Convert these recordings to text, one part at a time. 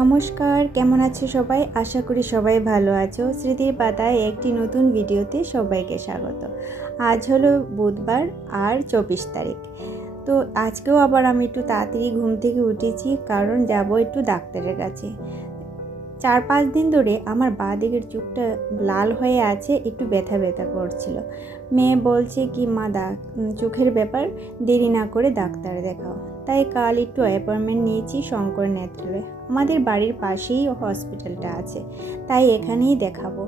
নমস্কার, কেমন আছো সবাই? আশা করি সবাই ভালো আছো। স্মৃতির পাতায় একটি নতুন ভিডিওতে সবাইকে স্বাগত। আজ হলো বুধবার আর 24 তারিখ। তো আজকেও আবার আমি একটু তাড়াতাড়ি ঘুম থেকে উঠেছি, কারণ যাব একটু ডাক্তারের কাছে। 4-5 দিন ধরে আমার বাঁ দিকের চোখটা লাল হয়ে আছে, একটু ব্যথা ব্যথা করছিল। মেয়ে বলছে কি মা চোখের ব্যাপার, দেরি না করে ডাক্তার দেখাও। তাই কাল একটু অ্যাপয়েন্টমেন্ট নিয়েছি শঙ্কর নেত্রালয়ে। আমাদের বাড়ির পাশেই হসপিটালটা আছে, তাই এখানেই দেখাবো।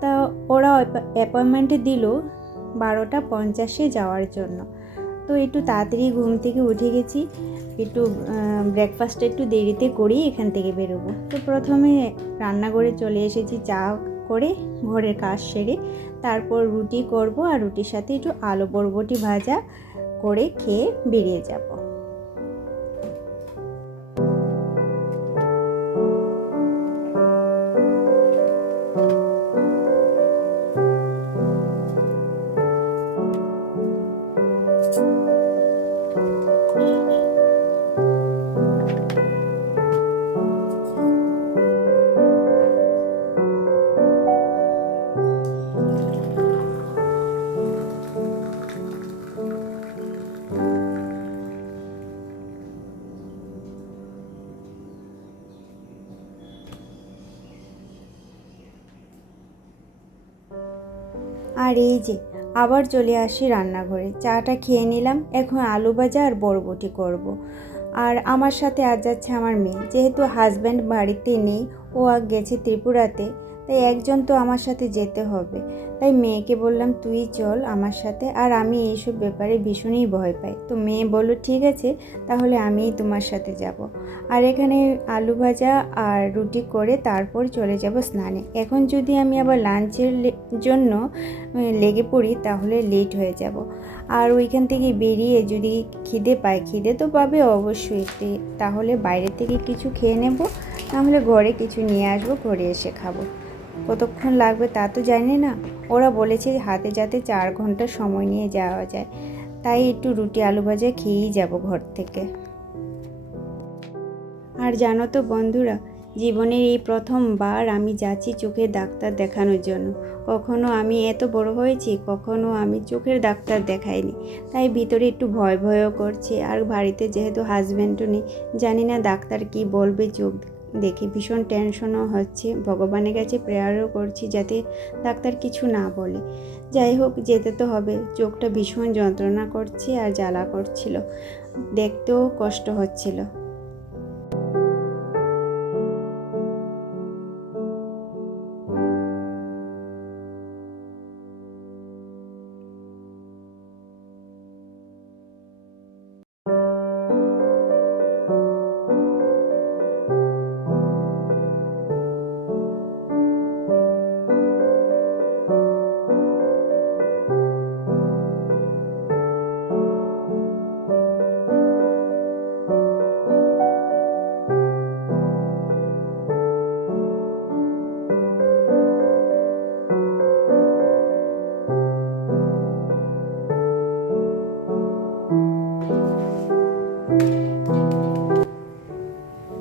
তা ওরা অ্যাপয়েন্টমেন্টে দিল 12:50 যাওয়ার জন্য। তো একটু তাড়াতাড়ি ঘুম থেকে উঠে গেছি, একটু ব্রেকফাস্টটা একটু দেরিতে করেই এখান থেকে বেরোবো। তো প্রথমে রান্নাঘরে চলে এসেছি, চা করে ঘরের কাজ সেরে তারপর রুটি করব, আর রুটির সাথে একটু আলু বরবটি ভাজা করে খেয়ে বেরিয়ে যাব। আর এই যে আবার চলে আসি রান্নাঘরে, চাটা খেয়ে নিলাম। এখন আলু ভাজা আর বরবটি করব। আর আমার সাথে আজ যাচ্ছে আমার মেয়ে, যেহেতু হাজব্যান্ড বাড়িতে নেই, ও গেছে ত্রিপুরাতে, তাই একজন তো আমার সাথে যেতে হবে। তাই মেয়েকে বললাম তুই চল আমার সাথে, আর আমি এইসব ব্যাপারে ভীষণই ভয় পাই। তো মেয়ে বলল ঠিক আছে, তাহলে আমিই তোমার সাথে যাব। আর এখানে আলু ভাজা আর রুটি করে তারপর চলে যাব স্নানে। এখন যদি আমি আবার লাঞ্চের জন্য লেগে পড়ি তাহলে লেট হয়ে যাব। আর ওইখান থেকে বেরিয়ে যদি খিদে পায়, খিদে তো পাবে অবশ্যই, তাহলে বাইরে থেকে কিছু খেয়ে নেব, নাহলে ঘরে কিছু নিয়ে আসবো, ঘরে এসে খাবো। কতক্ষণ লাগবে তা তো জানি না। ওরা বলেছে হাতে যাতে 4 ঘন্টা সময় নিয়ে যাওয়া যায়, তাই একটু রুটি আলু ভাজা খেয়েই যাব ঘর থেকে। আর জানো তো বন্ধুরা, জীবনের এই প্রথমবার আমি যাচ্ছি চোখের ডাক্তার দেখানোর জন্য। কখনো আমি এত বড় হয়েছি, কখনো আমি চোখের ডাক্তার দেখাইনি, তাই ভিতরে একটু ভয় ভয়ও করছে। আর বাড়িতে যেহেতু হাজব্যান্ডও নেই, জানি না ডাক্তার কি বলবে। চোখ দেখে ভীষণ টেনশনও হচ্ছে, ভগবানের কাছে প্রেয়ারও করছি যাতে ডাক্তার কিছু না বলে। যাই হোক, যেতে তো হবে। চোখটা ভীষণ যন্ত্রণা করছে আর জ্বালা করছিল, দেখতেও কষ্ট হচ্ছিল।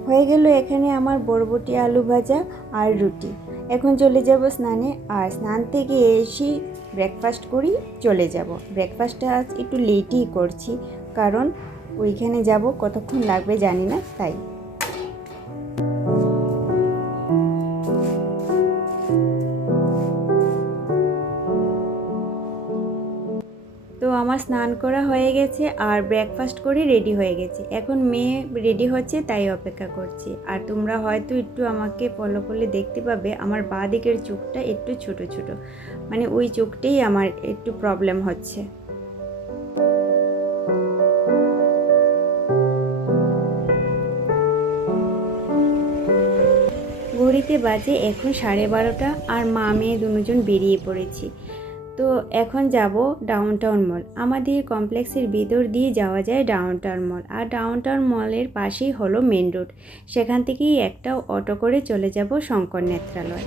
হয়ে গেল এখানে আমার বরবটি আলু ভাজা আর রুটি। এখন চলে যাব স্নানে, আর স্নান থেকে এসে ব্রেকফাস্ট করি চলে যাব। ব্রেকফাস্টটা আজ একটু লেটই করছি, কারণ ওইখানে যাব, কতক্ষণ লাগবে জানি না, তাই। তো আমার স্নান করা হয়ে গেছে আর ব্রেকফাস্ট করে রেডি হয়ে গেছে। এখন মেয়ে রেডি হচ্ছে, তাই অপেক্ষা করছি। আর তোমরা হয়তো একটু আমাকে ফলো করলে দেখতে পাবে আমার বাঁ দিকের চোখটা একটু ছোট ছোট, মানে ওই চোখটাই আমার একটু প্রবলেম হচ্ছে। ঘড়িতে বাজে এখন 12:30, আর মা মেয়ে দুজন বেরিয়ে পড়েছি। তো এখন যাব ডাউনটাউন মল। আমাদের কমপ্লেক্সের ভিতর দিয়ে যাওয়া যায় ডাউনটাউন মল, আর ডাউনটাউন মলের পাশেই হলো মেন রোড। সেখান থেকেই একটা অটো করে চলে যাব শঙ্কর নেত্রালয়।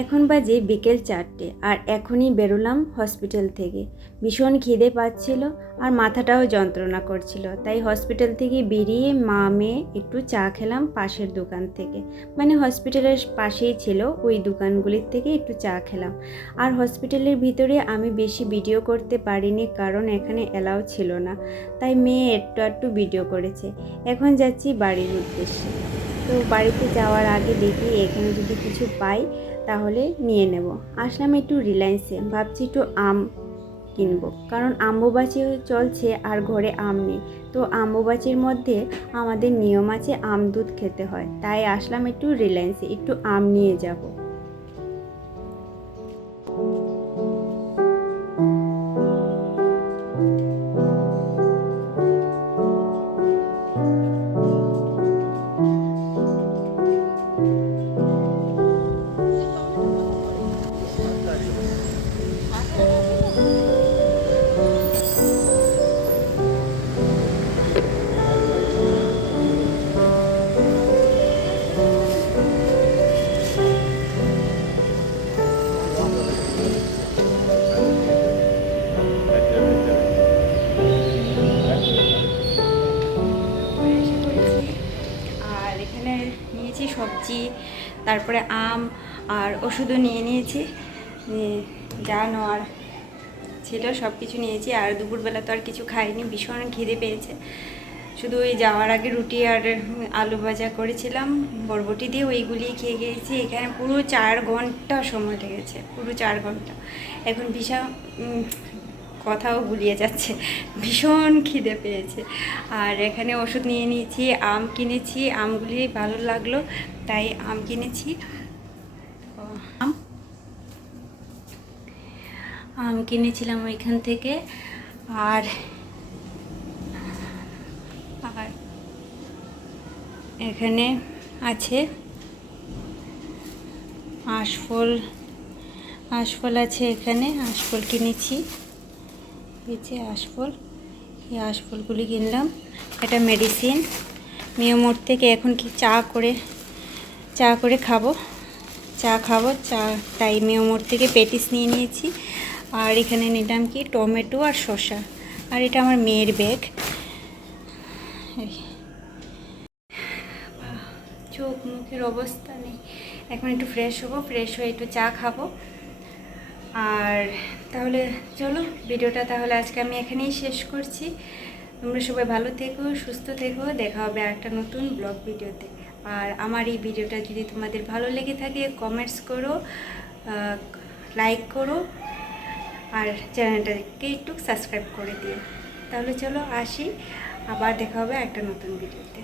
এখন বাজে বিকেল 4টে আর এখনই বেরোলাম হসপিটাল থেকে। ভীষণ খিদে পাচ্ছিল আর মাথাটাও যন্ত্রণা করছিল, তাই হসপিটাল থেকে বেরিয়ে মা মেয়ে একটু চা খেলাম পাশের দোকান থেকে। মানে হসপিটালের পাশেই ছিল, ওই দোকানগুলির থেকে একটু চা খেলাম। আর হসপিটালের ভিতরে আমি বেশি ভিডিও করতে পারিনি, কারণ এখানে অ্যালাউ ছিল না, তাই মেয়ে একটু ভিডিও করেছে। এখন যাচ্ছি বাড়ির উদ্দেশ্যে। তো বাড়িতে যাওয়ার আগে দেখি এখানে যদি কিছু পাই তাহলে নিয়ে নেব। আসলাম একটু রিলায়েন্সে, ভাবছি একটু আম কিনবো, কারণ অম্বুবাচী চলছে আর ঘরে আম নেই। তো অম্বুবাচীর মধ্যে আমাদের নিয়ম আছে আম দুধ খেতে হয়, তাই আসলাম একটু রিলায়েন্সে, একটু আম নিয়ে যাব। আর এখানে নিয়েছি সবজি, তারপরে আম আর ওষুধও নিয়ে নিয়েছি। যা নেওয়ার ছিল সব কিছু নিয়েছি। আর দুপুরবেলা তো আর কিছু খাইনি, ভীষণ খিদে পেয়েছে। শুধু ওই যাওয়ার আগে রুটি আর আলু ভাজা করেছিলাম বরবটি দিয়ে, ওইগুলি খেয়ে গিয়েছি। এখানে পুরো 4 ঘন্টা সময় লেগেছে, পুরো 4 ঘন্টা। এখন ভীষণ কথাও গুলিয়ে যাচ্ছে, ভীষণ খিদে পেয়েছে। আর এখানে ওষুধ নিয়ে নিয়েছি, আম কিনেছি, আমগুলি ভালো লাগলো তাই আম কিনেছি। আম কিনেছিলাম ওইখান থেকে। আর এখানে আছে আশফল আছে, এখানে আশফল কিনেছি। এই যে আশফল, এই আশফলগুলি কিনলাম। এটা মেডিসিন। মিয়ামোড় থেকে এখন কি চা করে খাবো, তাই মিয়ামোড় থেকে পেটিস নিয়ে নিয়েছি। আর এখানে নিলাম কি টমেটো আর শসা। আর এটা আমার মেয়ের ব্যাগ। চোখ মুখের অবস্থা নেই, এখন একটু ফ্রেশ হবো, ফ্রেশ হয়ে একটু চা খাবো। আর তাহলে চলো ভিডিওটা তাহলে আজকে আমি এখানেই শেষ করছি। তোমরা সবাই ভালো থেকো, সুস্থ থেকো, দেখা হবে একটা নতুন ব্লগ ভিডিওতে। আর আমার এই ভিডিওটা যদি তোমাদের ভালো লেগে থাকে কমেন্টস করো, লাইক করো, আর চ্যানেলটাকে একটু সাবস্ক্রাইব করে দিও। তাহলে চলো আসি, আবার দেখা হবে একটা নতুন ভিডিওতে।